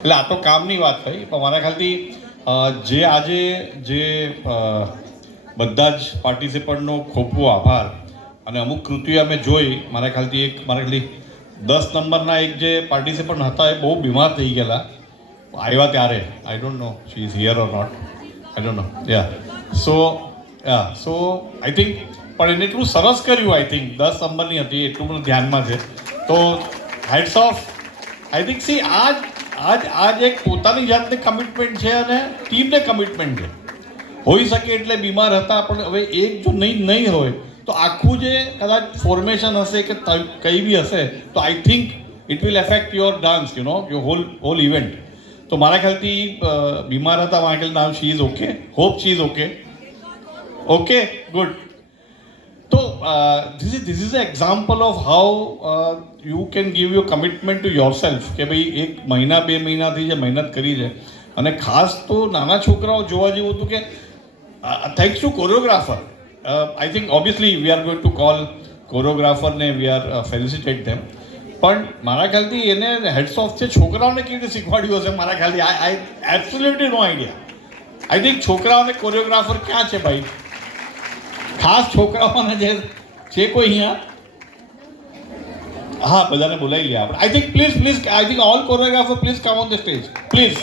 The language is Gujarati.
એટલે આ તો કામની વાત થઈ, પણ મારા ખ્યાલથી જે આજે જે બધા જ પાર્ટિસિપન્ટનો ખૂબ ખૂબ આભાર. અને અમુક કૃતિઓ અમે જોઈ, મારા ખ્યાલથી 10 નંબરના એક જે પાર્ટિસિપન્ટ હતા એ બહુ બીમાર થઈ ગયેલા આવ્યા ત્યારે. I don't know she is here or not, I don't know. So I think પણ એને એટલું સરસ કર્યું. આઈ થિંક 10 નંબરની હતી, એટલું બધું ધ્યાનમાં છે. તો heads of. I think C આજ એક પોતાની જાતને કમિટમેન્ટ છે અને ટીમને કમિટમેન્ટ છે. હોઈ શકે એટલે બીમાર હતા, પણ હવે એક જો નહીં હોય તો આખું જે કદાચ ફોર્મેશન હશે કે કંઈ બી હશે તો I think it will affect your dance, your whole event. તો મારા ખ્યાલથી બીમાર હતા, મારા ખ્યાલ નામ she is okay, hope she is okay, good. So this is an example of how you can give your commitment to yourself કે ભાઈ 1 મહિના 2 મહિનાથી જે મહેનત કરી છે. અને ખાસ તો નાના છોકરાઓ જોવા જેવું હતું કે thanks to choreographer. I think obviously we are going to call કોરિયોગ્રાફરને, વી આર ફેલિસિટેટ ધેમ. પણ મારા ખ્યાલથી એને હેડ્સ ઓફ છે છોકરાઓને કેવી રીતે શીખવાડ્યું હશે. મારા ખ્યાલથી I absolutely no idea. I think છોકરાઓને કોરિયોગ્રાફર ક્યાં છે ભાઈ? ખાસ છોકરાઓને જે છે કોઈ અહીંયા? હા, બધાને બોલાવી લે આપણે. I think please I think all choreographer please come on the stage, please.